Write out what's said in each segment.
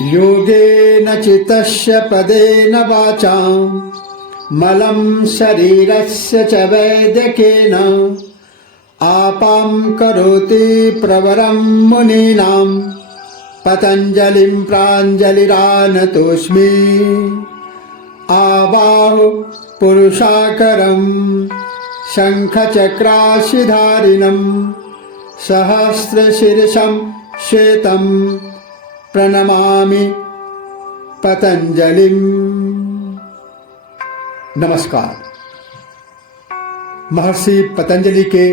योगेन चित्तस्य पदेन वाचां मलं शरीरस्य च वैद्यकेन आपां करोति प्रवरं मुनीनां पतञ्जलिं प्राञ्जलिरानतोऽस्मि आबाहु पुरुषाकरं शङ्खचक्राशिधारिणं सहस्रशीर्षं श्वेतं प्रणमामि पतंजलिम। नमस्कार। महर्षि पतंजलि के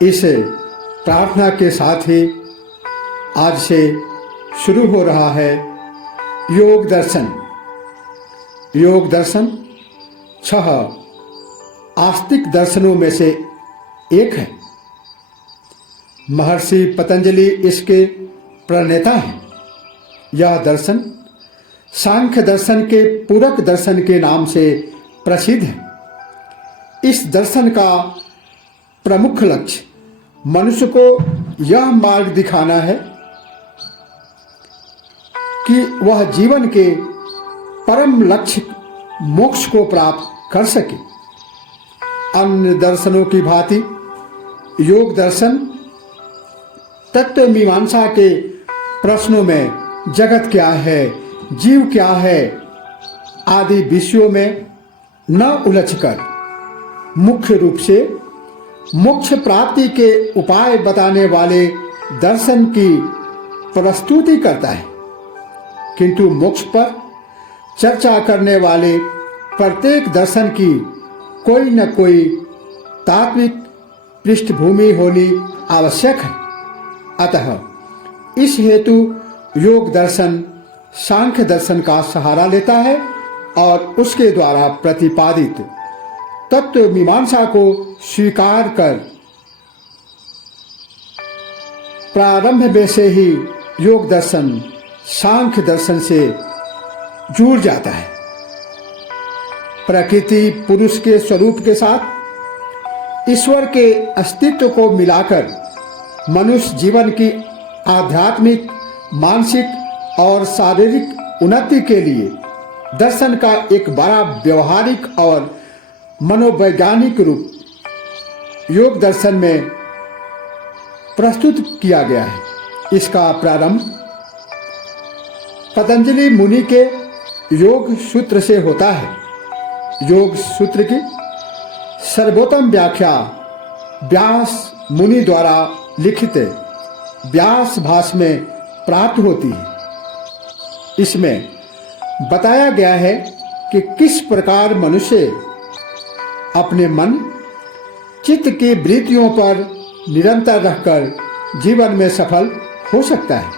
इस प्रार्थना के साथ ही आज से शुरू हो रहा है योग दर्शन। योग दर्शन 6 आस्तिक दर्शनों में से एक है। महर्षि पतंजलि इसके प्रणेता है। यह दर्शन सांख्य दर्शन के पूरक दर्शन के नाम से प्रसिद्ध है। इस दर्शन का प्रमुख लक्ष्य मनुष्य को यह मार्ग दिखाना है कि वह जीवन के परम लक्ष्य मोक्ष को प्राप्त कर सके। अन्य दर्शनों की भांति योग दर्शन तत्व मीमांसा के प्रश्नों में जगत क्या है, जीव क्या है आदि विषयों में न उलझकर मुख्य रूप से मोक्ष प्राप्ति के उपाय बताने वाले दर्शन की प्रस्तुति करता है, किंतु मोक्ष पर चर्चा करने वाले प्रत्येक दर्शन की कोई न कोई तात्विक पृष्ठभूमि होनी आवश्यक है। अतः इस हेतु योग दर्शन सांख्य दर्शन का सहारा लेता है और उसके द्वारा प्रतिपादित तत्व मीमांसा को स्वीकार कर प्रारंभ में से ही योग दर्शन सांख्य दर्शन से जुड़ जाता है। प्रकृति पुरुष के स्वरूप के साथ ईश्वर के अस्तित्व को मिलाकर मनुष्य जीवन की आध्यात्मिक, मानसिक और शारीरिक उन्नति के लिए दर्शन का एक बड़ा व्यवहारिक और मनोवैज्ञानिक रूप योग दर्शन में प्रस्तुत किया गया है। इसका प्रारंभ पतंजलि मुनि के योग सूत्र से होता है। योग सूत्र की सर्वोत्तम व्याख्या व्यास मुनि द्वारा लिखित व्यास भाष्य में प्राप्त होती है। इसमें बताया गया है कि किस प्रकार मनुष्य अपने मन चित्त की वृत्तियों पर निरंतर रहकर जीवन में सफल हो सकता है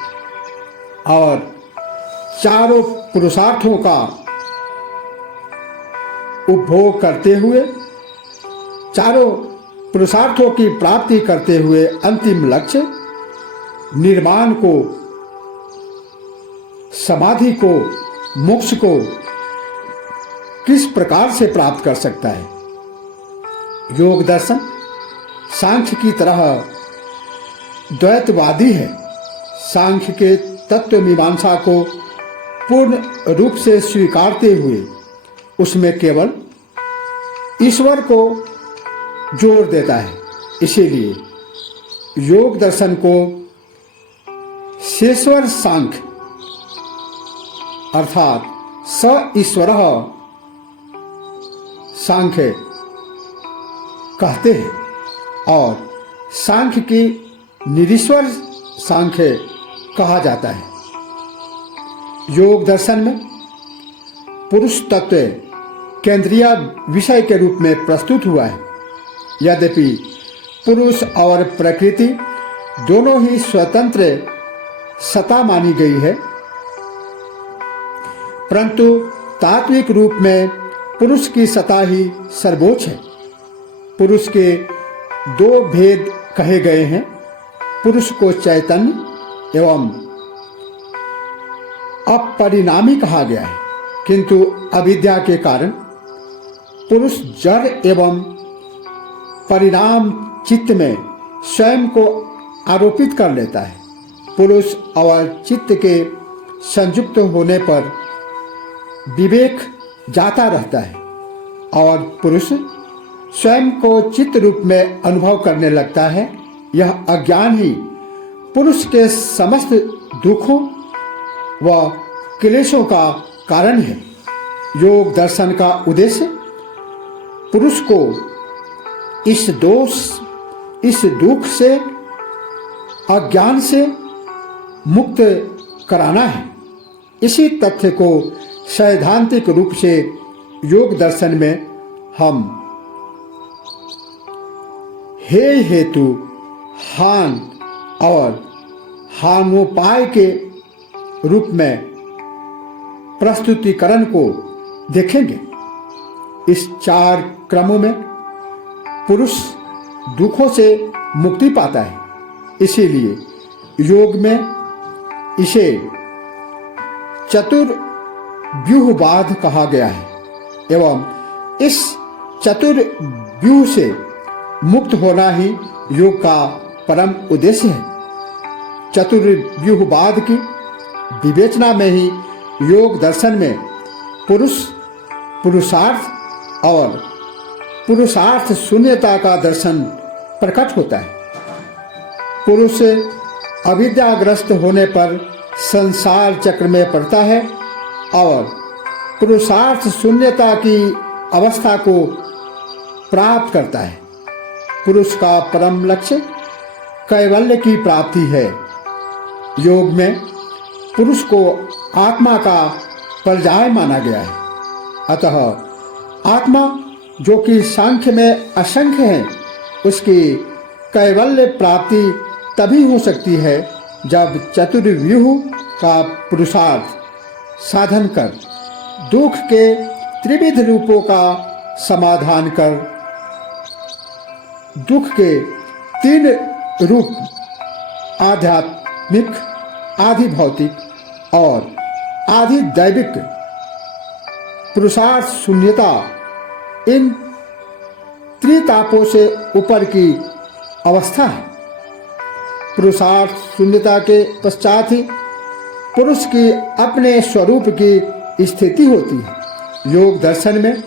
और चारों पुरुषार्थों का उपभोग करते हुए, चारों पुरुषार्थों की प्राप्ति करते हुए अंतिम लक्ष्य निर्वाण को, समाधि को, मोक्ष को किस प्रकार से प्राप्त कर सकता है। योग दर्शन सांख्य की तरह द्वैतवादी है। सांख्य के तत्व मीमांसा को पूर्ण रूप से स्वीकारते हुए उसमें केवल ईश्वर को जोर देता है। इसीलिए योग दर्शन को शेश्वर सांख्य अर्थात स ईश्वर सांख्य कहते हैं और सांख्य की निरीश्वर सांख्य कहा जाता है। योग दर्शन में पुरुष तत्व केंद्रीय विषय के रूप में प्रस्तुत हुआ है। यद्यपि पुरुष और प्रकृति दोनों ही स्वतंत्र सत्ता मानी गई है, परंतु तात्विक रूप में पुरुष की सत्ता ही सर्वोच्च है। पुरुष के 2 भेद कहे गए हैं। पुरुष को चैतन्य एवं अपरिणामी कहा गया है, किंतु अविद्या के कारण पुरुष जड़ एवं परिणाम चित्त में स्वयं को आरोपित कर लेता है। पुरुष और चित्त के संयुक्त होने पर विवेक जाता रहता है और पुरुष स्वयं को चित्त रूप में अनुभव करने लगता है। यह अज्ञान ही पुरुष के समस्त दुखों व क्लेशों का कारण है। योग दर्शन का उद्देश्य पुरुष को इस दुख से, अज्ञान से मुक्त कराना है। इसी तथ्य को सैद्धांतिक रूप से योग दर्शन में हम हेय हेतु, हान और हानोपाय के रूप में प्रस्तुतिकरण को देखेंगे। इस 4 क्रमों में पुरुष दुखों से मुक्ति पाता है, इसीलिए योग में इसे चतुर्व्यूहवाद कहा गया है एवं इस चतुर्व्यूह से मुक्त होना ही योग का परम उद्देश्य है। चतुर्व्यूहवाद की विवेचना में ही योग दर्शन में पुरुषार्थ और पुरुषार्थ शून्यता का दर्शन प्रकट होता है। पुरुष अविद्याग्रस्त होने पर संसार चक्र में पड़ता है और पुरुषार्थ शून्यता की अवस्था को प्राप्त करता है। पुरुष का परम लक्ष्य कैवल्य की प्राप्ति है। योग में पुरुष को आत्मा का पर्याय माना गया है। अतः आत्मा जो कि सांख्य में असंख्य है, उसकी कैवल्य प्राप्ति तभी हो सकती है जब चतुर्व्यूह का पुरुषार्थ साधन कर दुख के त्रिविध रूपों का समाधान कर दुख के 3 रूप आध्यात्मिक, आधि भौतिक और आधि दैविक पुरुषार्थ शून्यता, इन त्रितापों से ऊपर की अवस्था है। पुरुषार्थ शून्यता के पश्चात ही पुरुष की अपने स्वरूप की स्थिति होती है। योग दर्शन में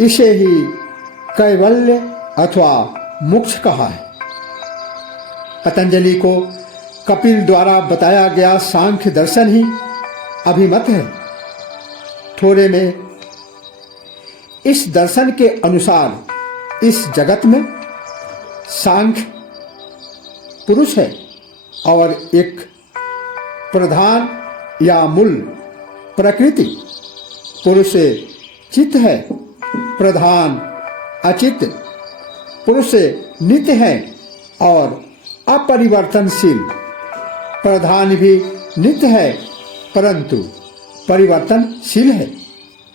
इसे ही कैवल्य अथवा मोक्ष कहा है। पतंजलि को कपिल द्वारा बताया गया सांख्य दर्शन ही अभिमत है। थोड़े में इस दर्शन के अनुसार इस जगत में सांख्य पुरुष है और एक प्रधान या मूल प्रकृति पुरुष चित्त है। प्रधान अचित्त पुरुष नित्य है और अपरिवर्तनशील। प्रधान भी नित्य है परंतु परिवर्तनशील है।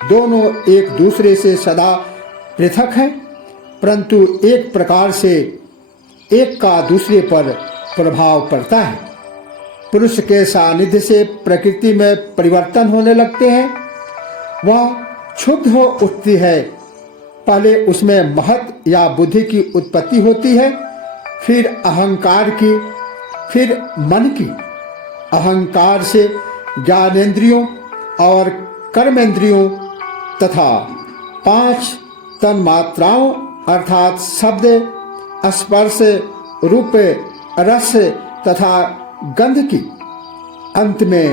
दोनों एक दूसरे से सदा पृथक है, परंतु एक प्रकार से एक का दूसरे पर प्रभाव पड़ता है। पुरुष के सानिध्य से प्रकृति में परिवर्तन होने लगते हैं। वह क्षुब्ध हो उठती है। पहले उसमें महत या बुद्धि की उत्पत्ति होती है, फिर अहंकार की, फिर मन की। अहंकार से ज्ञानेंद्रियों और कर्मेंद्रियों तथा 5 तन्मात्राओं अर्थात शब्द, स्पर्श, रूप, रस तथा गंध की। अंत में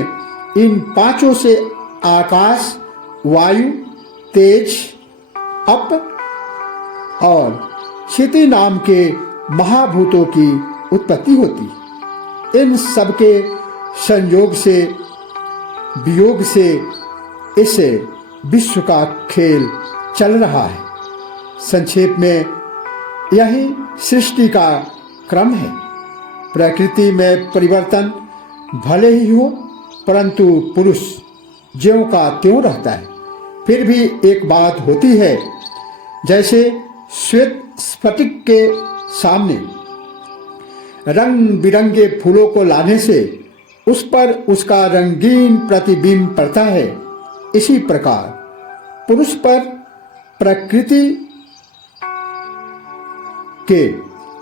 इन 5 से आकाश, वायु, तेज, अप और क्षिति नाम के महाभूतों की उत्पत्ति होती। इन सबके संयोग से, वियोग से इस विश्व का खेल चल रहा है। संक्षेप में यही सृष्टि का क्रम है। प्रकृति में परिवर्तन भले ही हो, परंतु पुरुष ज्यों का त्यों रहता है। फिर भी एक बात होती है, जैसे श्वेत स्फटिक के सामने रंग बिरंगे फूलों को लाने से उस पर उसका रंगीन प्रतिबिंब पड़ता है, इसी प्रकार पुरुष पर प्रकृति के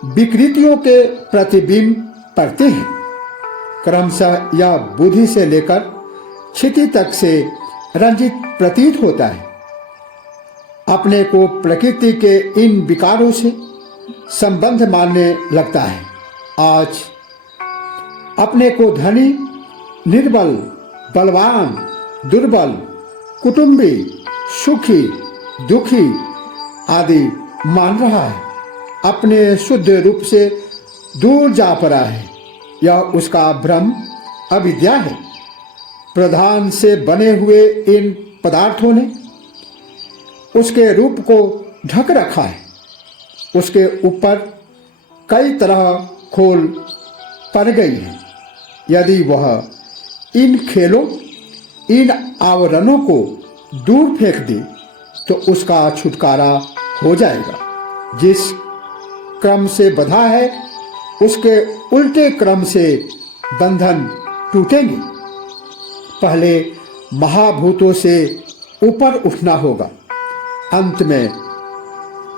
विकृतियों के प्रतिबिंब पड़ते हैं। क्रमशः यह बुद्धि से लेकर क्षिति तक से रंजित प्रतीत होता है। अपने को प्रकृति के इन विकारों से संबंध मानने लगता है। आज अपने को धनी, निर्बल, बलवान, दुर्बल, कुटुंबी, सुखी, दुखी आदि मान रहा है। अपने शुद्ध रूप से दूर जा पड़ा है। यह उसका भ्रम, अविद्या है। प्रधान से बने हुए इन पदार्थों ने उसके रूप को ढक रखा है। उसके ऊपर कई तरह खोल पड़ गई है। यदि वह इन खेलों, इन आवरणों को दूर फेंक दे तो उसका छुटकारा हो जाएगा। जिस क्रम से बंधा है उसके उल्टे क्रम से बंधन टूटेंगे। पहले महाभूतों से ऊपर उठना होगा। अंत में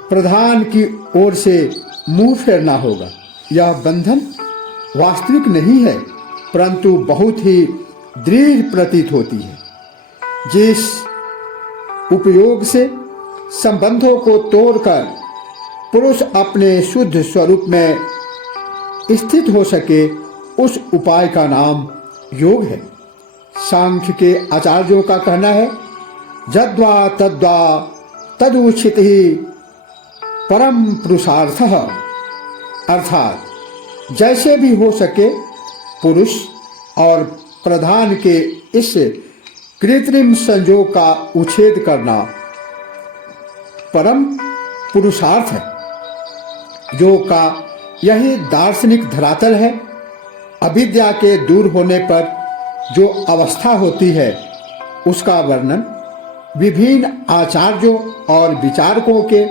प्रधान की ओर से मुंह फेरना होगा। यह बंधन वास्तविक नहीं है, परंतु बहुत ही दृढ़ प्रतीत होती है। जिस उपयोग से संबंधों को तोड़कर पुरुष अपने शुद्ध स्वरूप में स्थित हो सके, उस उपाय का नाम योग है। सांख्य के आचार्यों का कहना है, जद्वा तद्वा तदुचित ही परम पुरुषार्थः, अर्थात जैसे भी हो सके पुरुष और प्रधान के इस कृत्रिम संयोग का उच्छेद करना परम पुरुषार्थ है। योग का यही दार्शनिक धरातल है। अविद्या के दूर होने पर जो अवस्था होती है उसका वर्णन विभिन्न आचार्यों और विचारकों के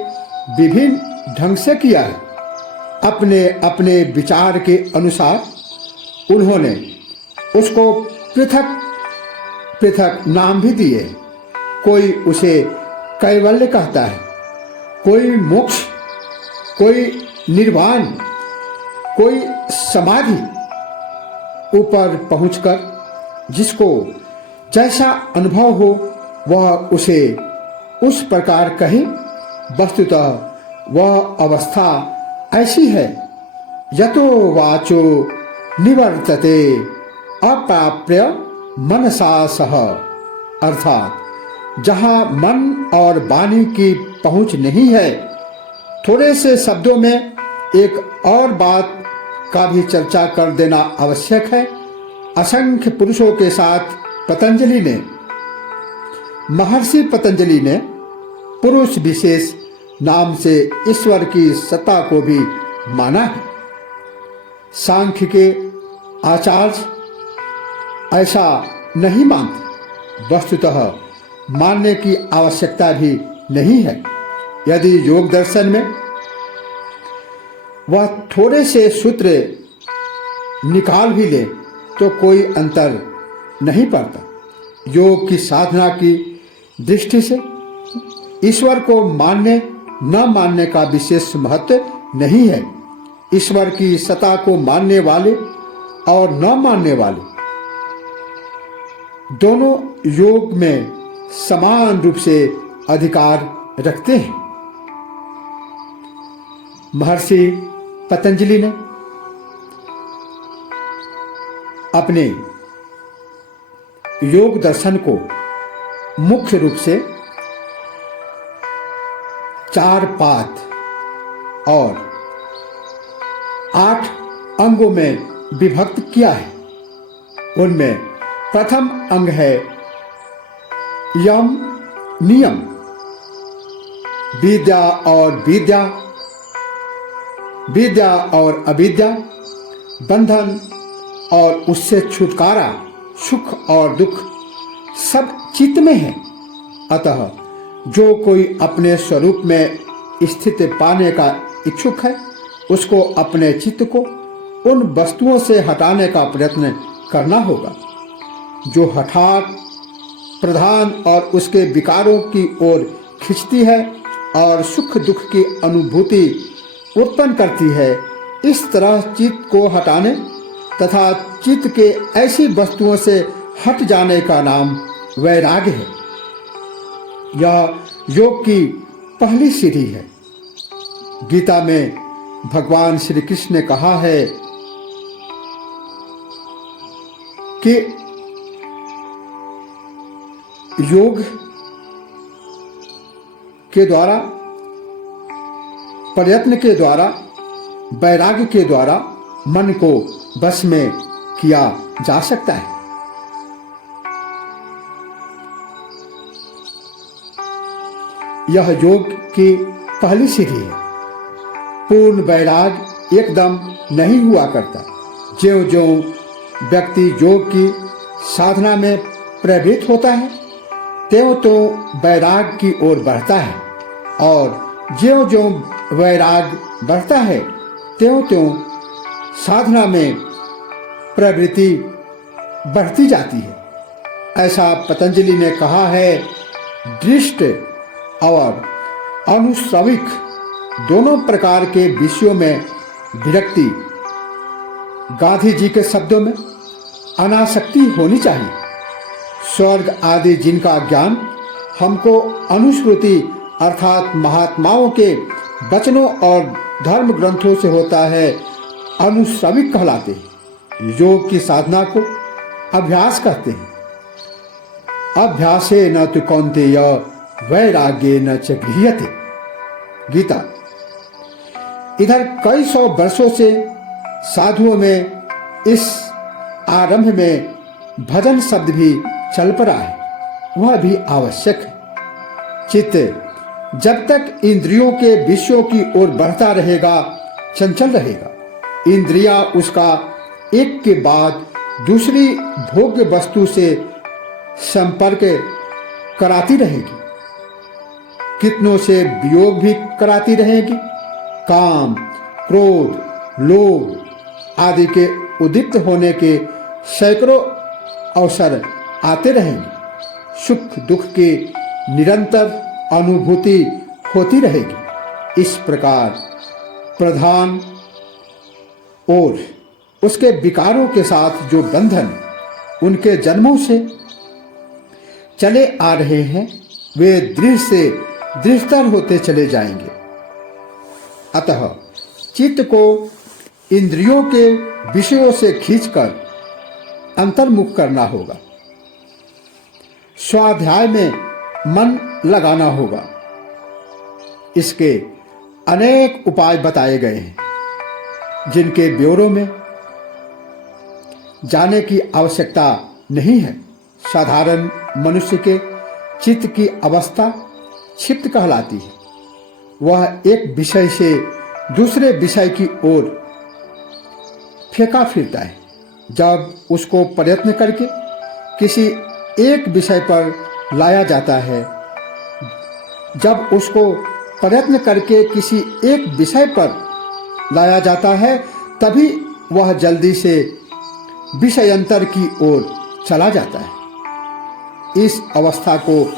विभिन्न ढंग से किया है। अपने अपने विचार के अनुसार उन्होंने उसको पृथक पृथक नाम भी दिए। कोई उसे कैवल्य कहता है, कोई मोक्ष, कोई निर्वाण, कोई समाधि। ऊपर पहुंचकर जिसको जैसा अनुभव हो वह उसे उस प्रकार कहे। वस्तुतः वह अवस्था ऐसी है, यतो वाचो निवर्तते अप्राप्य मनसा सह, अर्थात जहाँ मन और वाणी की पहुंच नहीं है। थोड़े से शब्दों में एक और बात का भी चर्चा कर देना आवश्यक है। असंख्य पुरुषों के साथ महर्षि पतंजलि ने पुरुष विशेष नाम से ईश्वर की सत्ता को भी माना है। सांख्य के आचार्य ऐसा नहीं मानते। वस्तुतः मानने की आवश्यकता भी नहीं है। यदि योग दर्शन में वह थोड़े से सूत्र निकाल भी ले तो कोई अंतर नहीं पड़ता। योग की साधना की दृष्टि से ईश्वर को मानने न मानने का विशेष महत्व नहीं है। ईश्वर की सत्ता को मानने वाले और न मानने वाले दोनों योग में समान रूप से अधिकार रखते हैं। महर्षि पतंजलि ने अपने योग दर्शन को मुख्य रूप से 4 पाद और 8 अंगों में विभक्त किया है। उनमें प्रथम अंग है यम नियम, विद्या और विद्या, विद्या और अविद्या, बंधन और उससे छुटकारा, सुख और दुख सब चित्त में है। अतः जो कोई अपने स्वरूप में स्थित पाने का इच्छुक है उसको अपने चित्त को उन वस्तुओं से हटाने का प्रयत्न करना होगा जो हठात प्रधान और उसके विकारों की ओर खींचती है और सुख दुख की अनुभूति उत्पन्न करती है। इस तरह चित्त को हटाने तथा चित्त के ऐसी वस्तुओं से हट जाने का नाम वैराग्य है। यह योग की पहली सीढ़ी है। गीता में भगवान श्री कृष्ण ने कहा है कि योग के द्वारा, प्रयत्न के द्वारा, वैराग्य के द्वारा मन को बस में किया जा सकता है। यह योग की पहली सीढ़ी है। पूर्ण वैराग्य एकदम नहीं हुआ करता। ज्यों-ज्यों व्यक्ति योग की साधना में प्रवृत्त होता है, त्यों-त्यों वैराग्य की ओर बढ़ता है, और ज्यों-ज्यों वैराग्य बढ़ता है, त्यों-त्यों साधना में प्रवृत्ति बढ़ती जाती है। ऐसा पतंजलि ने कहा है। दृष्ट और अनुश्रविक दोनों प्रकार के विषयों में विरक्ति, गांधी जी के शब्दों में अनासक्ति होनी चाहिए। स्वर्ग आदि जिनका ज्ञान हमको अनुश्रुति अर्थात महात्माओं के वचनों और धर्म ग्रंथों से होता है, अनुश्रविक कहलाते हैं। योग की साधना को अभ्यास कहते हैं। अभ्यासे न तु कौन्तेय वैराग्ये न च गृह्यते। गीता। इधर कई सौ वर्षों से साधुओं में इस आरंभ में भजन शब्द भी चल पड़ा है, वह भी आवश्यक है। चित्त जब तक इंद्रियों के विषयों की ओर बढ़ता रहेगा, चंचल रहेगा। इंद्रियां उसका एक के बाद दूसरी भोग्य वस्तु से संपर्क कराती रहेगी, कितनों से वियोग भी कराती रहेगी। काम, क्रोध, लोभ आदि के उदित होने के सैकड़ों अवसर आते रहेंगे। सुख दुख की निरंतर अनुभूति होती रहेगी। इस प्रकार प्रधान और उसके विकारों के साथ जो बंधन उनके जन्मों से चले आ रहे हैं, वे दृढ़ से दृढ़तर होते चले जाएंगे। अतः चित्त को इंद्रियों के विषयों से खींचकर अंतर्मुख करना होगा। स्वाध्याय में मन लगाना होगा। इसके अनेक उपाय बताए गए हैं, जिनके ब्यौरों में जाने की आवश्यकता नहीं है। साधारण मनुष्य के चित्त की अवस्था क्षिप्त कहलाती है। वह एक विषय से दूसरे विषय की ओर फेंका फिरता है। जब उसको प्रयत्न करके किसी एक विषय पर लाया जाता है, जब उसको प्रयत्न करके किसी एक विषय पर लाया जाता है, तभी वह जल्दी से विषयांतर की ओर चला जाता है। इस अवस्था को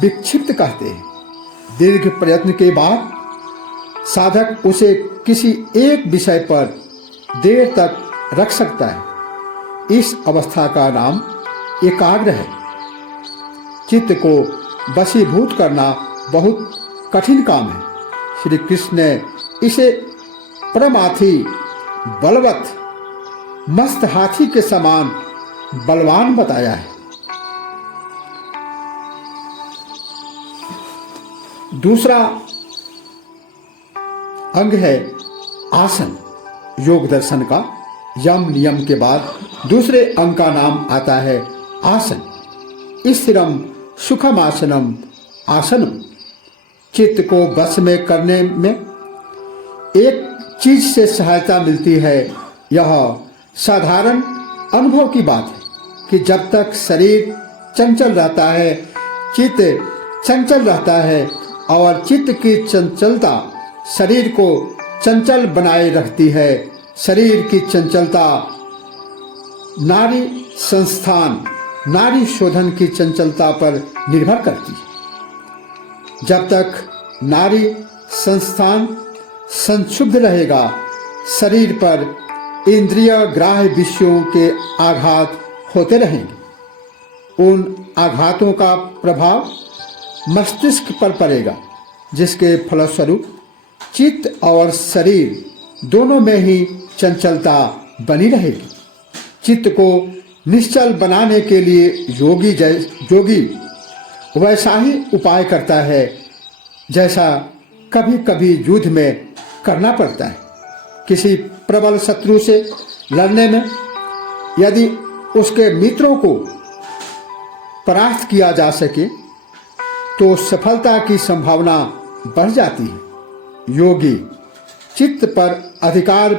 विक्षिप्त कहते हैं। दीर्घ प्रयत्न के बाद साधक उसे किसी एक विषय पर देर तक रख सकता है। इस अवस्था का नाम एकाग्र है। चित्त को वशीभूत करना बहुत कठिन काम है। श्री कृष्ण ने इसे परमार्थी, बलवत, मस्त हाथी के समान बलवान बताया है। दूसरा अंग है आसन। योग दर्शन का यम नियम के बाद दूसरे अंग का नाम आता है आसन। स्थिरम सुखम आसनम आसनम। चित्त को वश में करने में एक चीज से सहायता मिलती है। यह साधारण अनुभव की बात है कि जब तक शरीर चंचल रहता है, चित्त चंचल रहता है, और चित्त की चंचलता शरीर को चंचल बनाए रखती है। शरीर की चंचलता नारी संस्थान, नारी शोधन की चंचलता पर निर्भर करती है। जब तक नारी संस्थान संक्षुब्ध रहेगा, शरीर पर इंद्रिय ग्राह्य विषयों के आघात होते रहेंगे। उन आघातों का प्रभाव मस्तिष्क पर पड़ेगा, जिसके फलस्वरूप चित्त और शरीर दोनों में ही चंचलता बनी रहेगी। चित्त को निश्चल बनाने के लिए योगी वैसा ही उपाय करता है जैसा कभी कभी युद्ध में करना पड़ता है। किसी प्रबल शत्रु से लड़ने में यदि उसके मित्रों को परास्त किया जा सके तो सफलता की संभावना बढ़ जाती है। योगी चित्त पर अधिकार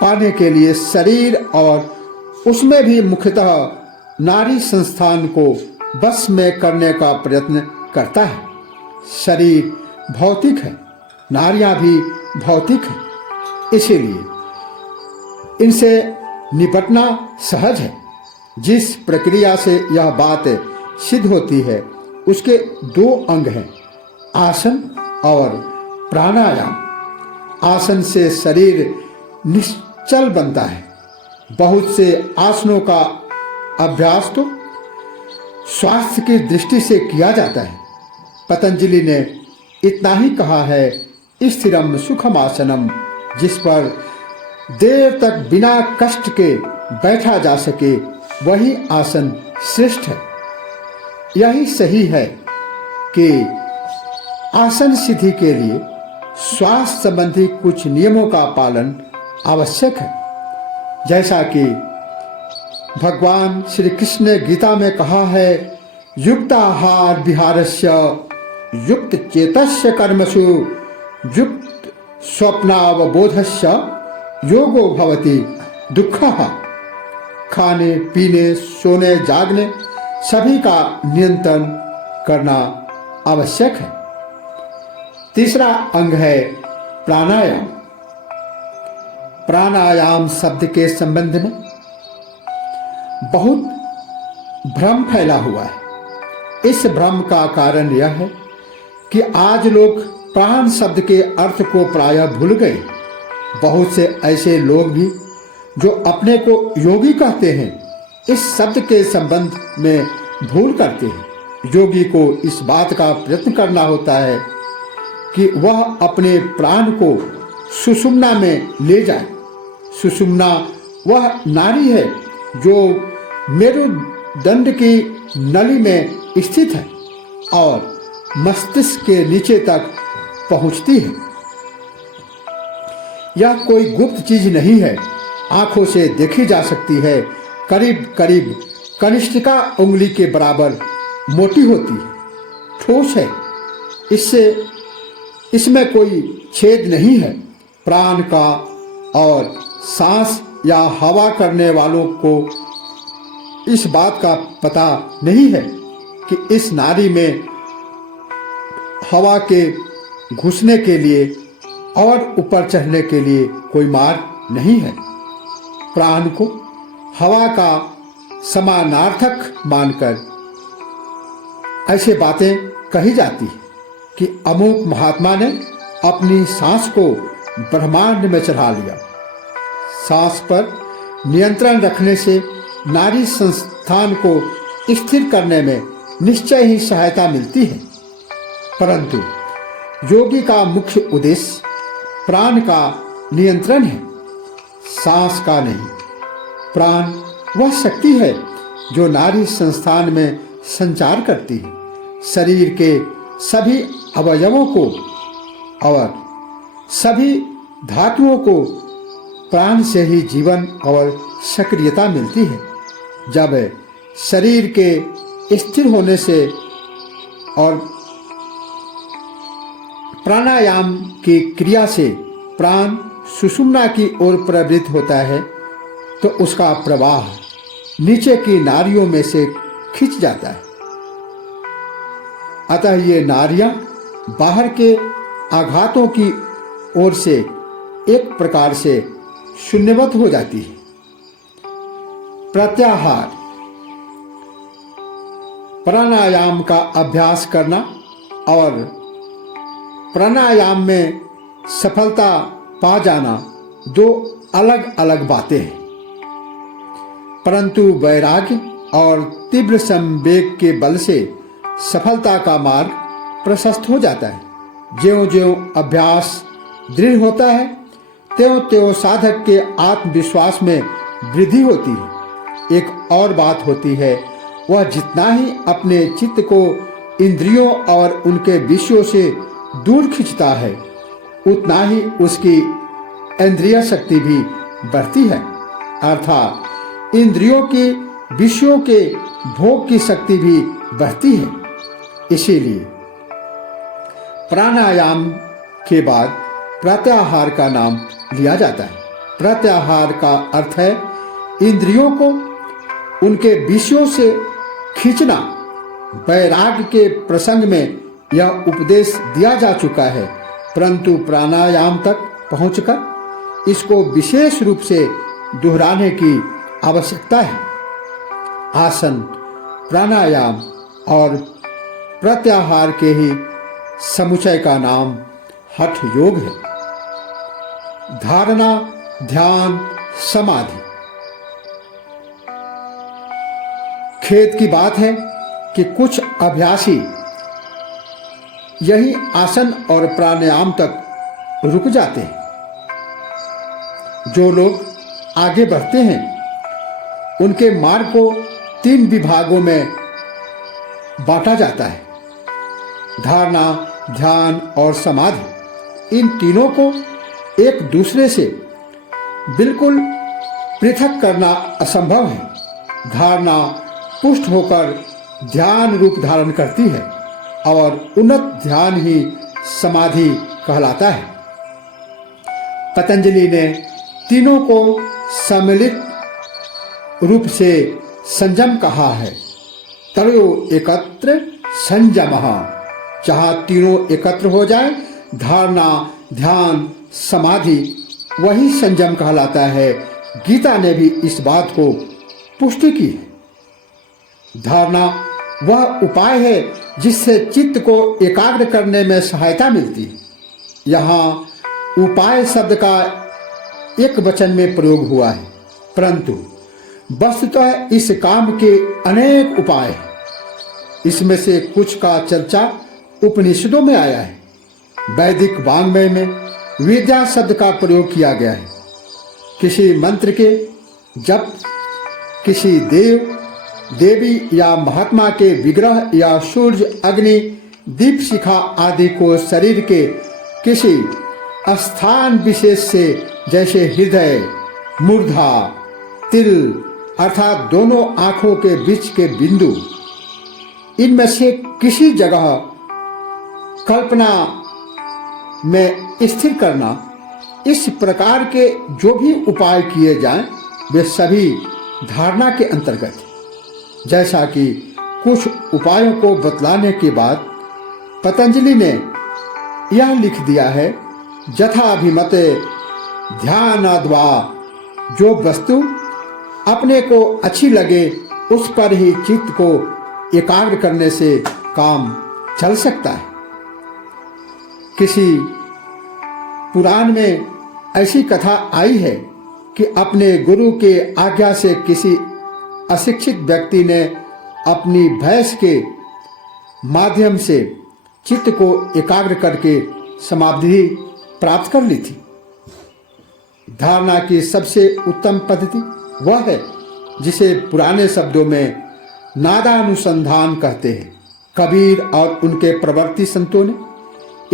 पाने के लिए शरीर और उसमें भी मुख्यतः नारी संस्थान को बस में करने का प्रयत्न करता है। शरीर भौतिक है, नारियां भी भौतिक है, इसीलिए इनसे निपटना सहज है। जिस प्रक्रिया से यह बात सिद्ध होती है उसके दो अंग हैं, आसन और प्राणायाम। आसन से शरीर निश्चल बनता है। बहुत से आसनों का अभ्यास तो स्वास्थ्य की दृष्टि से किया जाता है। पतंजलि ने इतना ही कहा है, स्थिरम सुखम आसनम, जिस पर देर तक बिना कष्ट के बैठा जा सके वही आसन श्रेष्ठ है। यही सही है कि आसन सिद्धि के लिए स्वास्थ्य संबंधी कुछ नियमों का पालन आवश्यक है। जैसा कि भगवान श्री कृष्ण ने गीता में कहा है, युक्ताहार विहारस्य युक्त चेतस्य कर्मसु युक्त स्वप्नावबोधस्य योगो भवति दुःखः। खाने पीने सोने जागने सभी का नियंत्रण करना आवश्यक है। तीसरा अंग है प्राणायाम। प्राणायाम शब्द के संबंध में बहुत भ्रम फैला हुआ है। इस भ्रम का कारण यह है कि आज लोग प्राण शब्द के अर्थ को प्रायः भूल गए। बहुत से ऐसे लोग भी जो अपने को योगी कहते हैं इस शब्द के संबंध में भूल करते हैं। योगी को इस बात का प्रयत्न करना होता है कि वह अपने प्राण को सुषुम्ना में ले जाए। सुषुम्ना वह नाड़ी है जो मेरुदंड की नली में स्थित है और मस्तिष्क के नीचे तक पहुंचती है। यह कोई गुप्त चीज नहीं है, आंखों से देखी जा सकती है। करीब करीब कनिष्ठिका उंगली के बराबर मोटी होती है, ठोस है। इसमें कोई छेद नहीं है। प्राण का और सांस या हवा करने वालों को इस बात का पता नहीं है कि इस नाड़ी में हवा के घुसने के लिए और ऊपर चढ़ने के लिए कोई मार्ग नहीं है। प्राण को हवा का समानार्थक मानकर ऐसे बातें कही जाती है कि अमुक महात्मा ने अपनी सांस को ब्रह्मांड में चढ़ा लिया। सांस पर नियंत्रण रखने से नाड़ी संस्थान को स्थिर करने में निश्चय ही सहायता मिलती है, परंतु योगी का मुख्य उद्देश्य प्राण का नियंत्रण है, सांस का नहीं। प्राण वह शक्ति है जो नाड़ी संस्थान में संचार करती है। शरीर के सभी अवयवों को और सभी धातुओं को प्राण से ही जीवन और सक्रियता मिलती है। जब शरीर के स्थिर होने से और प्राणायाम की क्रिया से प्राण सुषुम्ना की ओर प्रवृत्त होता है तो उसका प्रवाह नीचे की नाड़ियों में से खिंच जाता है। अतः ये नाड़ियां बाहर के आघातों की ओर से एक प्रकार से शून्यवत हो जाती है। प्रत्याहार प्राणायाम का अभ्यास करना और प्राणायाम में सफलता पा जाना दो अलग अलग बातें हैं, परंतु वैराग्य और तीव्र संवेग के बल से सफलता का मार्ग प्रशस्त हो जाता है। ज्यों-ज्यों अभ्यास दृढ़ होता है, त्यों-त्यों साधक के आत्मविश्वास में वृद्धि होती है। एक और बात होती है, वह जितना ही अपने चित्त को इंद्रियों और उनके विषयों से दूर खींचता है, उतना ही उसकी इंद्रिय शक्ति भी बढ़ती है, अर्थात इंद्रियों की विषयों के भोग की शक्ति भी बढ़ती है। इसीलिए प्राणायाम के बाद प्रत्याहार का नाम लिया जाता है। प्रत्याहार का अर्थ है इंद्रियों को उनके विषयों से खींचना। वैराग्य के प्रसंग में यह उपदेश दिया जा चुका है, परंतु प्राणायाम तक पहुंचकर इसको विशेष रूप से दोहराने की आवश्यकता है। आसन, प्राणायाम और प्रत्याहार के ही समुच्चय का नाम हठ योग है। धारणा, ध्यान, समाधि। खेद की बात है कि कुछ अभ्यासी यही आसन और प्राणायाम तक रुक जाते हैं। जो लोग आगे बढ़ते हैं, उनके मार्ग को 3 विभागों में बांटा जाता है। धारणा, ध्यान और समाधि। इन तीनों को एक दूसरे से बिल्कुल पृथक करना असंभव है। धारणा पुष्ट होकर ध्यान रूप धारण करती है और उन्नत ध्यान ही समाधि कहलाता है। पतंजलि ने तीनों को सम्मिलित रूप से संयम कहा है। त्रयो एकत्र संयमः। जहाँ तीनों एकत्र हो जाए, धारणा, ध्यान, समाधि, वही संयम कहलाता है। गीता ने भी इस बात को पुष्टि की है। धारणा वह उपाय है जिससे चित्त को एकाग्र करने में सहायता मिलती है। यहाँ उपाय शब्द का एक वचन में प्रयोग हुआ है, परंतु वस्तुतः इस काम के अनेक उपाय हैं। इसमें से कुछ का चर्चा उपनिषदों में आया है। वैदिक वाङ्मय में विद्या शब्द का प्रयोग किया गया है। किसी मंत्र के जप, किसी देव देवी या महात्मा के विग्रह या सूर्य, अग्नि, दीप शिखा आदि को शरीर के किसी स्थान विशेष से, जैसे हृदय, मूर्धा, तिल अर्थात दोनों आंखों के बीच के बिंदु, इनमें से किसी जगह कल्पना में स्थिर करना, इस प्रकार के जो भी उपाय किए जाएं, वे सभी धारणा के अंतर्गत हैं। जैसा कि कुछ उपायों को बतलाने के बाद पतंजलि ने यह लिख दिया है, यथाभिमते ध्यानाद्वा। जो वस्तु अपने को अच्छी लगे, उस पर ही चित्त को एकाग्र करने से काम चल सकता है। किसी पुराण में ऐसी कथा आई है कि अपने गुरु के आज्ञा से किसी अशिक्षित व्यक्ति ने अपनी भैंस के माध्यम से चित्त को एकाग्र करके समाधि प्राप्त कर ली थी। धारणा की सबसे उत्तम पद्धति वह है जिसे पुराने शब्दों में नादानुसंधान कहते हैं। कबीर और उनके प्रवर्ती संतों ने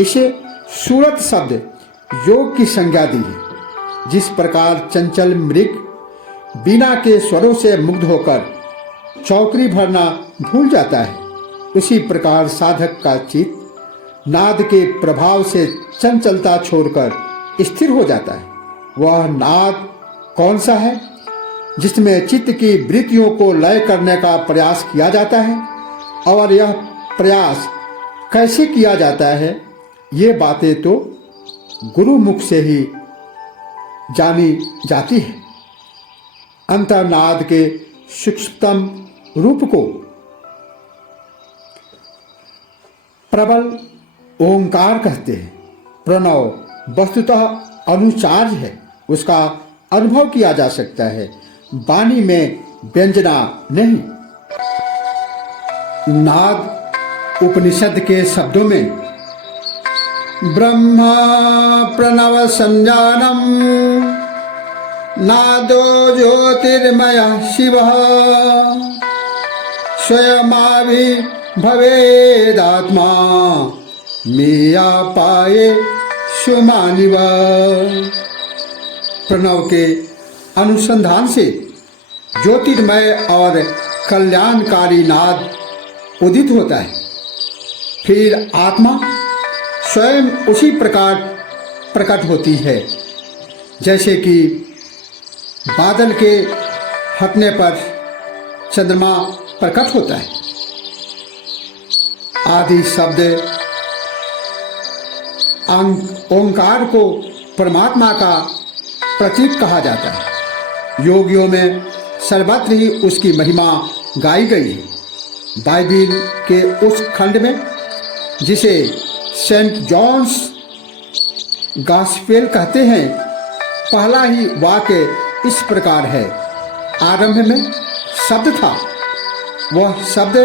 इसे सूरत शब्द योग की संज्ञा दी है। जिस प्रकार चंचल मृग बिना के स्वरों से मुग्ध होकर चौकरी भरना भूल जाता है, उसी प्रकार साधक का चित्त नाद के प्रभाव से चंचलता छोड़कर स्थिर हो जाता है। वह नाद कौन सा है जिसमें चित्त की वृत्तियों को लय करने का प्रयास किया जाता है, और यह प्रयास कैसे किया जाता है, ये बातें तो गुरु मुख से ही जानी जाती है। अंतर्नाद के सूक्ष्मतम रूप को प्रबल ओंकार कहते हैं। प्रणव वस्तुतः अनुचार्य है, उसका अनुभव किया जा सकता है, वाणी में व्यंजना नहीं। नाद उपनिषद के शब्दों में ब्रह्मा प्रणव संज्ञानम नादो ज्योतिर्मय शिव स्वयमाभि भवेदात्मा मेया पाए सुमानिव। प्रणव के अनुसंधान से ज्योतिर्मय और कल्याणकारी नाद उदित होता है। फिर आत्मा स्वयं उसी प्रकार प्रकट होती है जैसे कि बादल के हटने पर चंद्रमा प्रकट होता है। आदि शब्द ओंकार को परमात्मा का प्रतीक कहा जाता है। योगियों में सर्वत्र ही उसकी महिमा गाई गई है। बाइबिल के उस खंड में जिसे सेंट जॉन्स गॉस्पेल कहते हैं, पहला ही वाक्य इस प्रकार है, आरंभ में शब्द था, वह शब्द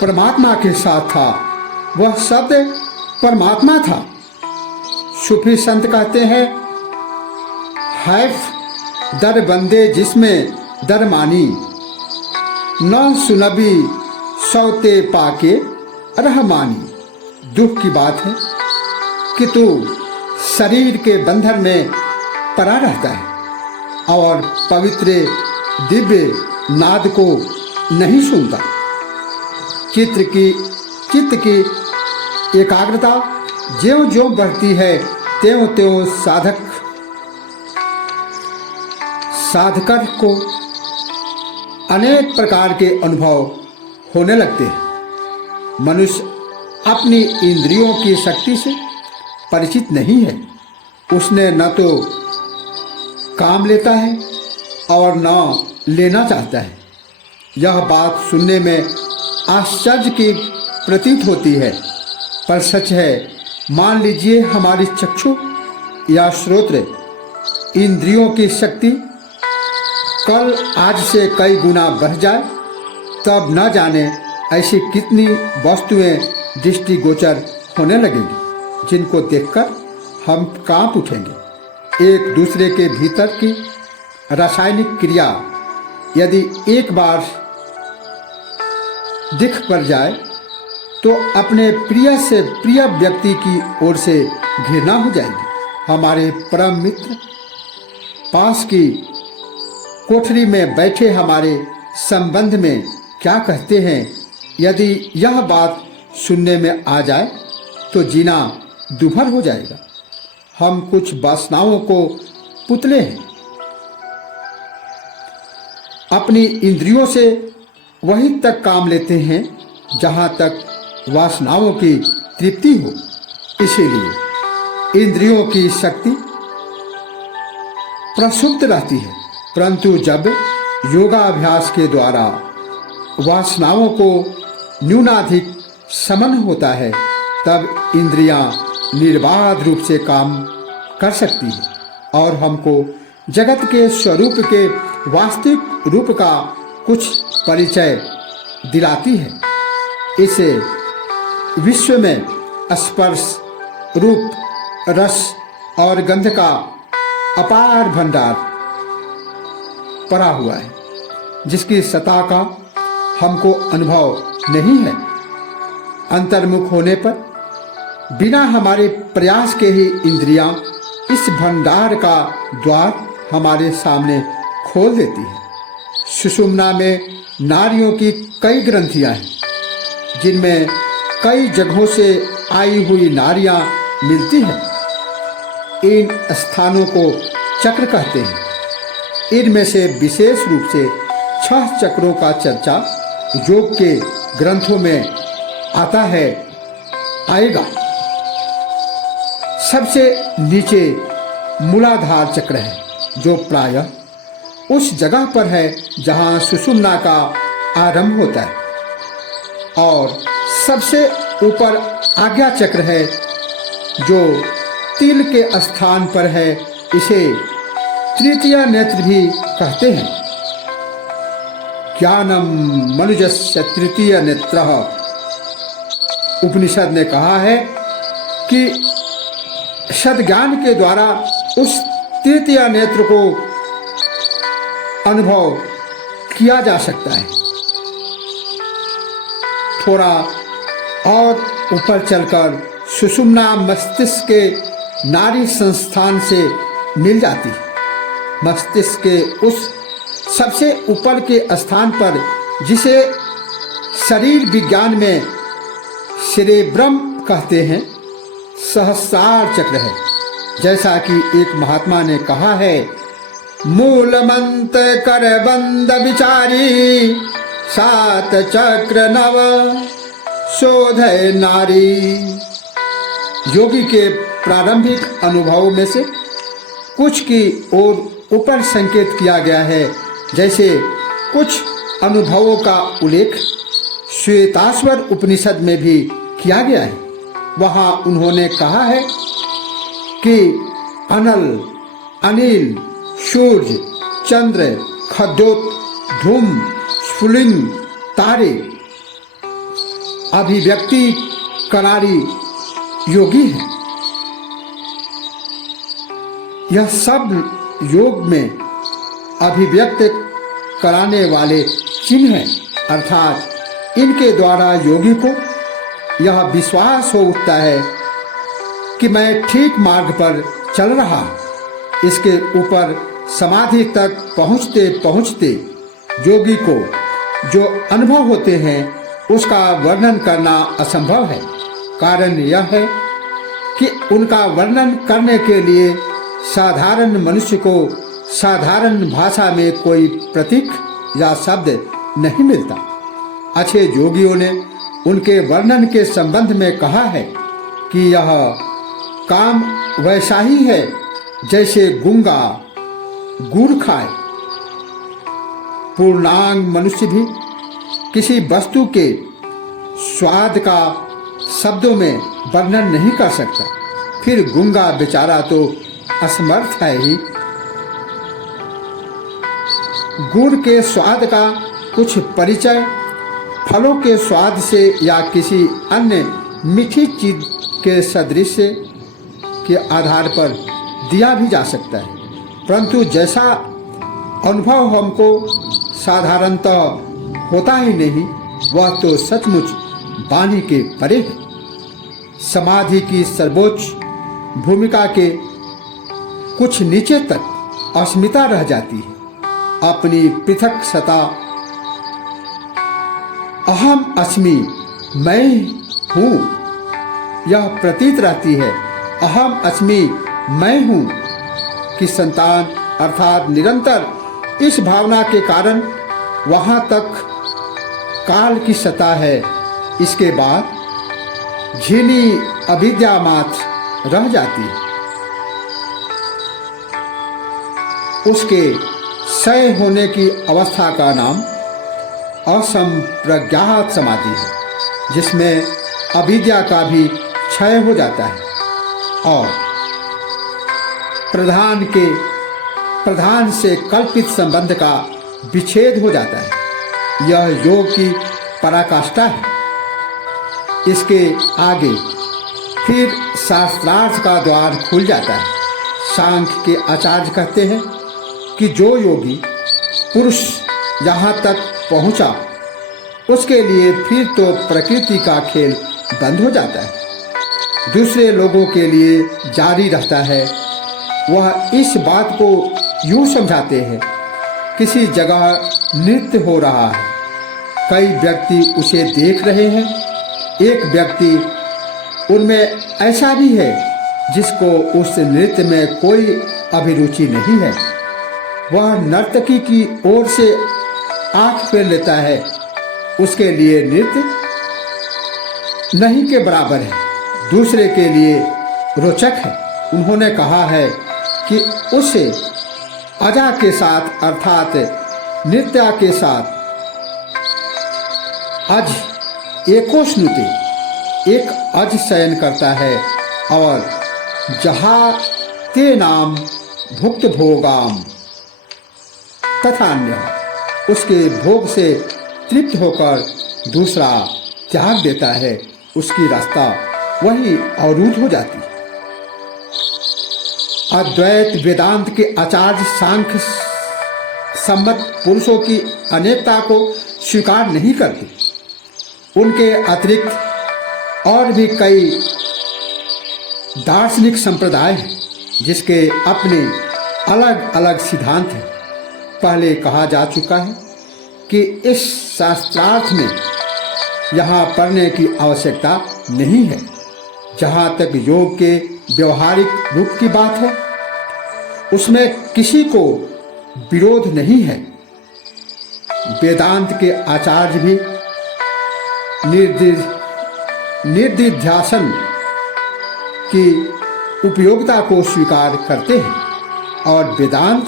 परमात्मा के साथ था, वह शब्द परमात्मा था। सूफी संत कहते हैं, हैफ दर बंदे जिसमें दर मानी, न सुनबी सौते पाके रहमानी। दुख की बात है कि तू शरीर के बंधन में पड़ा रहता है और पवित्र दिव्य नाद को नहीं सुनता। चित्त की एकाग्रता ज्यों-ज्यों बढ़ती है त्यों-त्यों साधकर को अनेक प्रकार के अनुभव होने लगते हैं। मनुष्य अपनी इंद्रियों की शक्ति से परिचित नहीं है। उसने न तो काम लेता है और न लेना चाहता है। यह बात सुनने में आश्चर्य की प्रतीत होती है, पर सच है। मान लीजिए हमारी चक्षु या श्रोत्र इंद्रियों की शक्ति कल आज से कई गुना बढ़ जाए, तब न जाने ऐसी कितनी वस्तुएं दृष्टिगोचर होने लगेंगी जिनको देखकर हम कांप उठेंगे। एक दूसरे के भीतर की रासायनिक क्रिया यदि एक बार दिख पड़ जाए तो अपने प्रिय से प्रिय व्यक्ति की ओर से घृणा हो जाएगी। हमारे परम मित्र पास की कोठरी में बैठे हमारे संबंध में क्या कहते हैं, यदि यह बात सुनने में आ जाए तो जीना दुभर हो जाएगा। हम कुछ वासनाओं को पुतले हैं। अपनी इंद्रियों से वहीं तक काम लेते हैं जहां तक वासनाओं की तृप्ति हो। इसीलिए इंद्रियों की शक्ति प्रसुप्त रहती है, परंतु जब योगाभ्यास के द्वारा वासनाओं को न्यूनाधिक समन होता है, तब इंद्रियां निर्बाध रूप से काम कर सकती है और हमको जगत के स्वरूप के वास्तविक रूप का कुछ परिचय दिलाती है। इसे विश्व में स्पर्श, रूप, रस और गंध का अपार भंडार पड़ा हुआ है, जिसकी सत्ता का हमको अनुभव नहीं है। अंतर्मुख होने पर बिना हमारे प्रयास के ही इंद्रियां इस भंडार का द्वार हमारे सामने खोल देती है। सुषुम्ना में नारियों की कई ग्रंथियां हैं जिनमें कई जगहों से आई हुई नारियां मिलती हैं। इन स्थानों को चक्र कहते हैं। इनमें से विशेष रूप से 6 चक्रों का चर्चा योग के ग्रंथों में आता है, आएगा। सबसे नीचे मूलाधार चक्र है जो प्रायः उस जगह पर है जहां सुषुम्ना का आरंभ होता है, और सबसे ऊपर आज्ञा चक्र है जो तिल के स्थान पर है। इसे तृतीय नेत्र भी कहते हैं। ज्ञानम मनुजस्य तृतीय नेत्र। उपनिषद ने कहा है कि सद्ज्ञान के द्वारा उस तृतीय नेत्र को अनुभव किया जा सकता है। थोड़ा और ऊपर चलकर सुषुम्ना मस्तिष्क के नाड़ी संस्थान से मिल जाती है। मस्तिष्क के उस सबसे ऊपर के स्थान पर, जिसे शरीर विज्ञान में सेरेब्रम कहते हैं, सहस्रार चक्र है। जैसा कि एक महात्मा ने कहा है, मूल मंत्र कर बंद विचारी, सात चक्र नव शोधय नारी। योगी के प्रारंभिक अनुभवों में से कुछ की ओर ऊपर संकेत किया गया है। जैसे कुछ अनुभवों का उल्लेख श्वेताश्वर उपनिषद में भी किया गया है। वहाँ उन्होंने कहा है कि अनल, अनिल, सूर्य, चंद्र, खद्योत, धूम, स्फुलिंग, तारे, अभिव्यक्ति करारी योगी है। यह सब योग में अभिव्यक्त कराने वाले चिन्ह हैं, अर्थात इनके द्वारा योगी को यह विश्वास हो उठता है कि मैं ठीक मार्ग पर चल रहा। इसके ऊपर समाधि तक पहुँचते पहुँचते योगी को जो अनुभव होते हैं उसका वर्णन करना असंभव है। कारण यह है कि उनका वर्णन करने के लिए साधारण मनुष्य को साधारण भाषा में कोई प्रतीक या शब्द नहीं मिलता। अच्छे योगियों ने उनके वर्णन के संबंध में कहा है कि यह काम वैसा ही है जैसे गूंगा गुड़ खाए। पूर्णांग मनुष्य भी किसी वस्तु के स्वाद का शब्दों में वर्णन नहीं कर सकता, फिर गूंगा बेचारा तो असमर्थ है ही। गुड़ के स्वाद का कुछ परिचय फलों के स्वाद से या किसी अन्य मीठी चीज के सदृश के आधार पर दिया भी जा सकता है, परंतु जैसा अनुभव हमको साधारणतः होता ही नहीं, वह तो सचमुच वाणी के परे है। समाधि की सर्वोच्च भूमिका के कुछ नीचे तक अस्मिता रह जाती है। अपनी पृथक सत्ता अहम अस्मि, मैं हूँ, यह प्रतीत रहती है। अहम अस्मि, मैं हूँ की संतान अर्थात निरंतर इस भावना के कारण वहाँ तक काल की सत्ता है। इसके बाद झीनी अविद्या मात्र रह जाती है। उसके क्षय होने की अवस्था का नाम असंप्रज्ञात समाधि है, जिसमें अविद्या का भी क्षय हो जाता है और प्रधान से कल्पित संबंध का विच्छेद हो जाता है। यह योग की पराकाष्ठा है। इसके आगे फिर शास्त्रार्थ का द्वार खुल जाता है। सांख्य के आचार्य कहते हैं कि जो योगी पुरुष यहाँ तक पहुँचा, उसके लिए फिर तो प्रकृति का खेल बंद हो जाता है, दूसरे लोगों के लिए जारी रहता है। वह इस बात को यूँ समझाते हैं, किसी जगह नृत्य हो रहा है, कई व्यक्ति उसे देख रहे हैं। एक व्यक्ति उनमें ऐसा भी है जिसको उस नृत्य में कोई अभिरुचि नहीं है। वह नर्तकी की ओर से आंख फेर लेता है, उसके लिए नृत्य नहीं के बराबर है, दूसरे के लिए रोचक है। उन्होंने कहा है कि उसे अजा के साथ अर्थात नृत्य के साथ अज एकोष्णुते एक अज शयन करता है और जहाँ ते नाम भुक्त भोगाम तथा अन्य उसके भोग से तृप्त होकर दूसरा त्याग देता है, उसकी रास्ता वही अवरुद्ध हो जाती है। अद्वैत वेदांत के आचार्य सांख्य सम्मत पुरुषों की अनेकता को स्वीकार नहीं करते। उनके अतिरिक्त और भी कई दार्शनिक संप्रदाय हैं जिसके अपने अलग अलग सिद्धांत हैं। पहले कहा जा चुका है कि इस शास्त्रार्थ में यहाँ पढ़ने की आवश्यकता नहीं है। जहाँ तक योग के व्यवहारिक रूप की बात है, उसमें किसी को विरोध नहीं है। वेदांत के आचार्य भी निर्दिध्यासन की उपयोगिता को स्वीकार करते हैं और वेदांत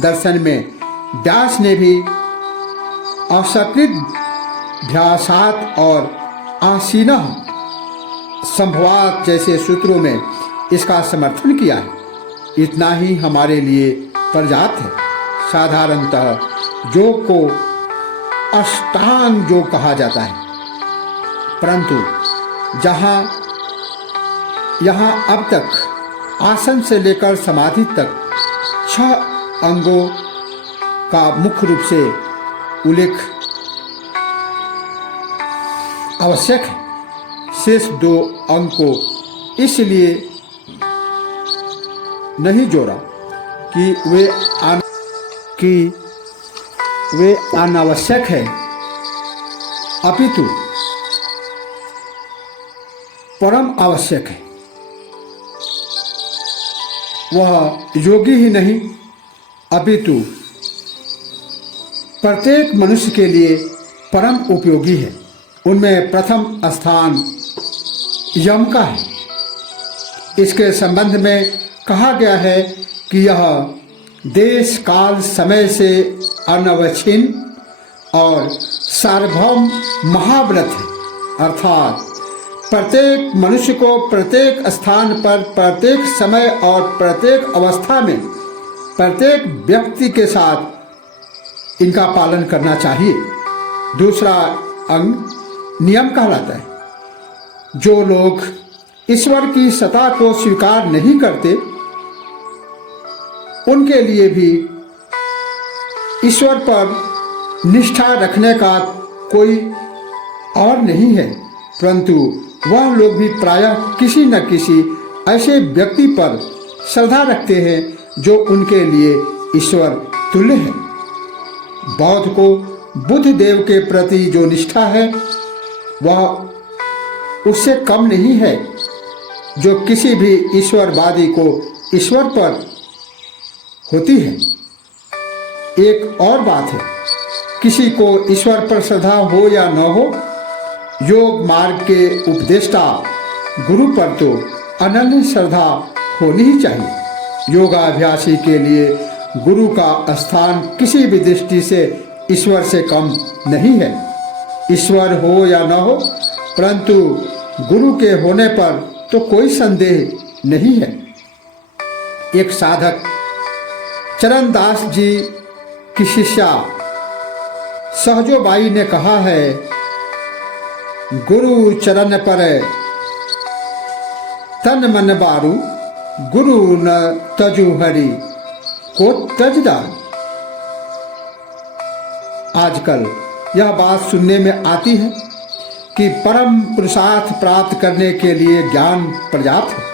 दर्शन में व्यास ने भी असकृत ध्यासात और आसीनः संभवात जैसे सूत्रों में इसका समर्थन किया है। इतना ही हमारे लिए पर्याप्त है। साधारणतः योग को अष्टांग योग कहा जाता है, परंतु यहाँ अब तक आसन से लेकर समाधि तक 6 अंगों का मुख्य रूप से उल्लेख आवश्यक है। शेष 2 अंग को इसलिए नहीं जोड़ा कि वे अनावश्यक है, अपितु परम आवश्यक है। वह योगी ही नहीं अपितु प्रत्येक मनुष्य के लिए परम उपयोगी है। उनमें प्रथम स्थान यम का है। इसके संबंध में कहा गया है कि यह देश काल समय से अनवच्छिन्न और सार्वभौम महाव्रत है, अर्थात प्रत्येक मनुष्य को प्रत्येक स्थान पर प्रत्येक समय और प्रत्येक अवस्था में प्रत्येक व्यक्ति के साथ इनका पालन करना चाहिए। दूसरा अंग नियम कहलाता है। जो लोग ईश्वर की सत्ता को स्वीकार नहीं करते, उनके लिए भी ईश्वर पर निष्ठा रखने का कोई और नहीं है, परंतु वह लोग भी प्रायः किसी न किसी ऐसे व्यक्ति पर श्रद्धा रखते हैं जो उनके लिए ईश्वर तुल्य है। बौद्ध को बुद्ध देव के प्रति जो निष्ठा है वह उससे कम नहीं है जो किसी भी ईश्वरवादी को ईश्वर पर होती है। एक और बात है, किसी को ईश्वर पर श्रद्धा हो या न हो, योग मार्ग के उपदेष्टा गुरु पर तो अनन्य श्रद्धा होनी ही चाहिए। योगाभ्यासी के लिए गुरु का स्थान किसी भी दृष्टि से ईश्वर से कम नहीं है। ईश्वर हो या न हो, परंतु गुरु के होने पर तो कोई संदेह नहीं है। एक साधक चरणदास जी की शिष्या सहजोबाई ने कहा है, गुरु चरण पर तन मन बारू, गुरु न तजु हरि को तजदार। आजकल यह बात सुनने में आती है कि परम पुरुषार्थ प्राप्त करने के लिए ज्ञान पर्याप्त है,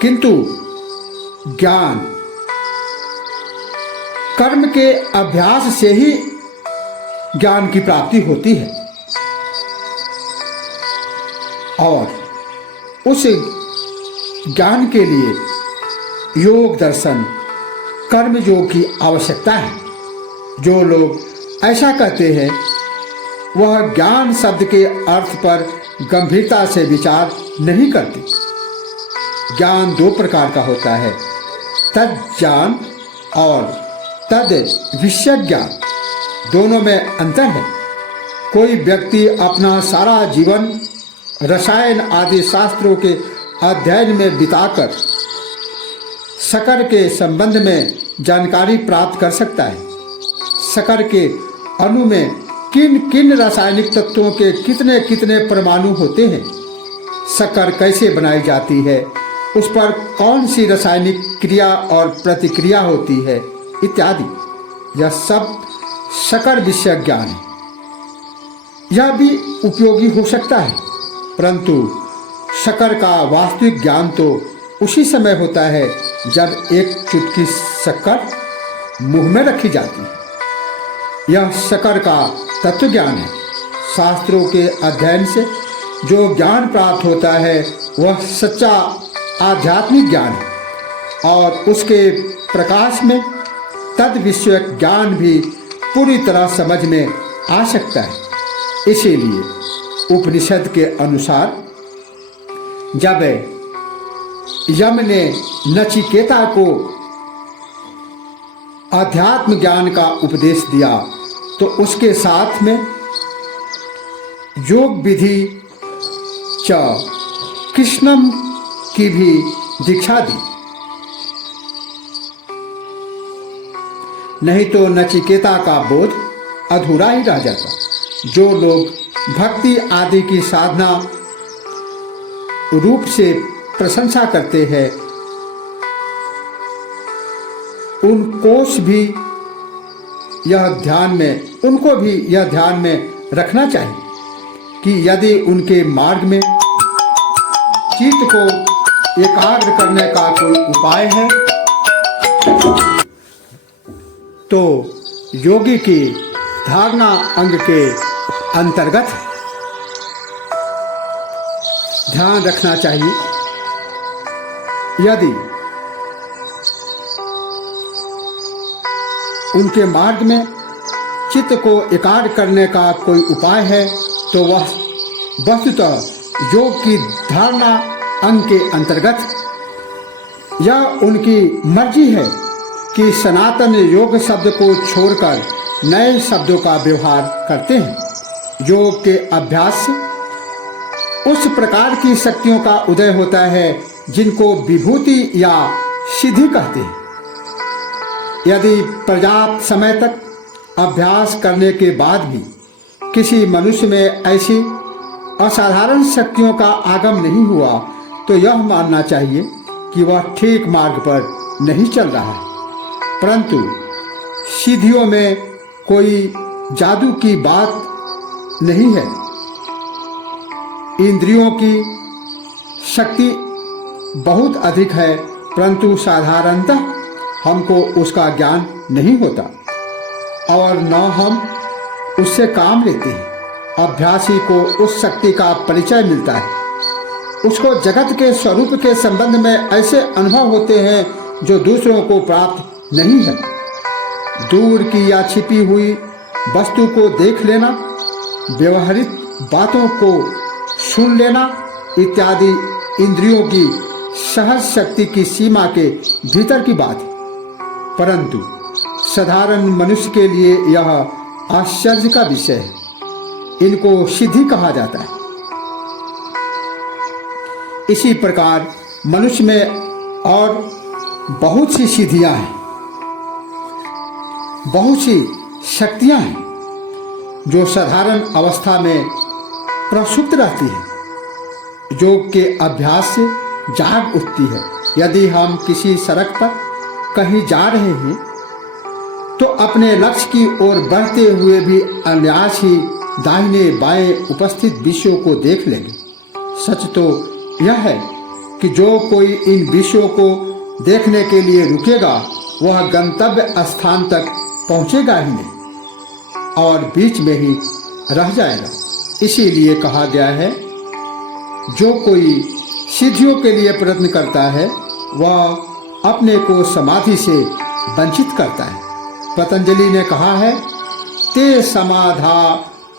किंतु ज्ञान कर्म के अभ्यास से ही ज्ञान की प्राप्ति होती है और उस ज्ञान के लिए योग दर्शन कर्म योग की आवश्यकता है। जो लोग ऐसा कहते हैं वह ज्ञान शब्द के अर्थ पर गंभीरता से विचार नहीं करते। ज्ञान 2 प्रकार का होता है, तद ज्ञान और तद विषय ज्ञान। दोनों में अंतर है। कोई व्यक्ति अपना सारा जीवन रसायन आदि शास्त्रों के अध्ययन में बिताकर शकर के संबंध में जानकारी प्राप्त कर सकता है। शकर के अणु में किन किन रासायनिक तत्वों के कितने कितने परमाणु होते हैं, शक्कर कैसे बनाई जाती है, उस पर कौन सी रासायनिक क्रिया और प्रतिक्रिया होती है इत्यादि, यह सब शक्कर विषय ज्ञान है। यह भी उपयोगी हो सकता है, परंतु शक्कर का वास्तविक ज्ञान तो उसी समय होता है जब एक चुटकी शक्कर मुंह में रखी जाती है। यह शक्कर का तत्व ज्ञान है। शास्त्रों के अध्ययन से जो ज्ञान प्राप्त होता है वह सच्चा आध्यात्मिक ज्ञान है और उसके प्रकाश में तद विषयक ज्ञान भी पूरी तरह समझ में आ सकता है। इसीलिए उपनिषद के अनुसार जब यम ने नचिकेता को आध्यात्म ज्ञान का उपदेश दिया तो उसके साथ में योग विधि च कृष्णम की भी दीक्षा दी, नहीं तो नचिकेता का बोध अधूरा ही रह जाता। जो लोग भक्ति आदि की साधना रूप से प्रशंसा करते हैं उनको भी यह ध्यान में रखना चाहिए कि यदि उनके मार्ग में चित्त को एकाग्र करने का कोई उपाय है तो योगी की धारणा अंग के अंतर्गत है। ध्यान रखना चाहिए यदि उनके मार्ग में चित्त को एकाग्र करने का कोई उपाय है तो वह वस्तुतः योग की धारणा अंग के अंतर्गत। यह उनकी मर्जी है कि सनातन योग शब्द को छोड़कर नए शब्दों का व्यवहार करते हैं। योग के अभ्यास से उस प्रकार की शक्तियों का उदय होता है जिनको विभूति या सिद्धि कहते हैं। यदि पर्याप्त समय तक अभ्यास करने के बाद भी किसी मनुष्य में ऐसी असाधारण शक्तियों का आगम नहीं हुआ तो यह मानना चाहिए कि वह ठीक मार्ग पर नहीं चल रहा है। परंतु सिद्धियों में कोई जादू की बात नहीं है। इंद्रियों की शक्ति बहुत अधिक है, परंतु साधारणतः हमको उसका ज्ञान नहीं होता और न हम उससे काम लेते हैं। अभ्यासी को उस शक्ति का परिचय मिलता है। उसको जगत के स्वरूप के संबंध में ऐसे अनुभव होते हैं जो दूसरों को प्राप्त नहीं है। दूर की या छिपी हुई वस्तु को देख लेना, व्यवहारिक बातों को सुन लेना इत्यादि इंद्रियों की सहज शक्ति की सीमा के भीतर की बात है, परंतु साधारण मनुष्य के लिए यह आश्चर्य का विषय है। इनको सिद्धि कहा जाता है। इसी प्रकार मनुष्य में और बहुत सी सिद्धियां हैं, बहुत सी शक्तियां हैं जो साधारण अवस्था में प्रसुप्त रहती है, योग के अभ्यास से जाग उठती है। यदि हम किसी सड़क पर कहीं जा रहे हैं तो अपने लक्ष्य की ओर बढ़ते हुए भी अनायास ही दाहिने बाएं उपस्थित विषयों को देख लेंगे। सच तो यह है कि जो कोई इन विषयों को देखने के लिए रुकेगा वह गंतव्य स्थान तक पहुंचेगा ही नहीं और बीच में ही रह जाएगा। इसीलिए कहा गया है जो कोई सिद्धियों के लिए प्रयत्न करता है वह अपने को समाधि से वंचित करता है। पतंजलि ने कहा है ते समाधा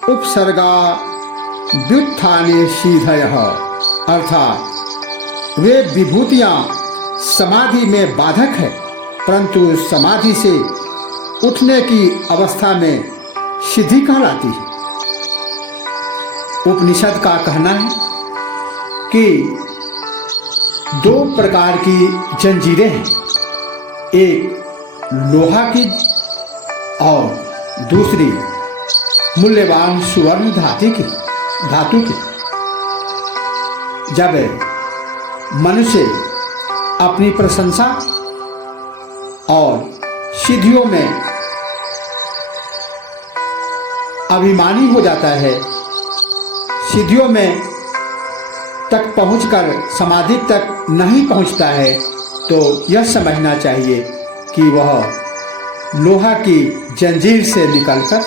उपसर्गा व्युत्थाने सीधयः, अर्थात वे विभूतियां समाधि में बाधक है, परंतु समाधि से उठने की अवस्था में सिद्धि कहलाती है। उपनिषद का कहना है कि दो प्रकार की जंजीरें हैं। एक लोहा की और दूसरी मूल्यवान सुवर्ण धातु की। जब मनुष्य अपनी प्रशंसा और सिद्धियों में अभिमानी हो जाता है, सिद्धियों में तक पहुंचकर समाधि तक नहीं पहुंचता है, तो यह समझना चाहिए कि वह लोहा की जंजीर से निकलकर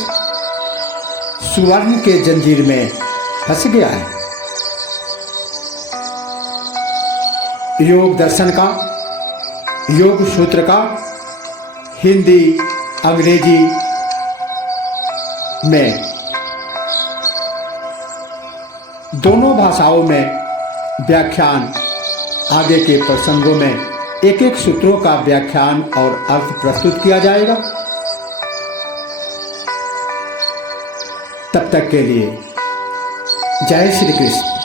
सुवर्ण के जंजीर में फंस गया है। योग दर्शन का, योग सूत्र का हिंदी अंग्रेजी में दोनों भाषाओं में व्याख्यान, आगे के प्रसंगों में एक एक सूत्रों का व्याख्यान और अर्थ प्रस्तुत किया जाएगा। तब तक के लिए जय श्री कृष्ण।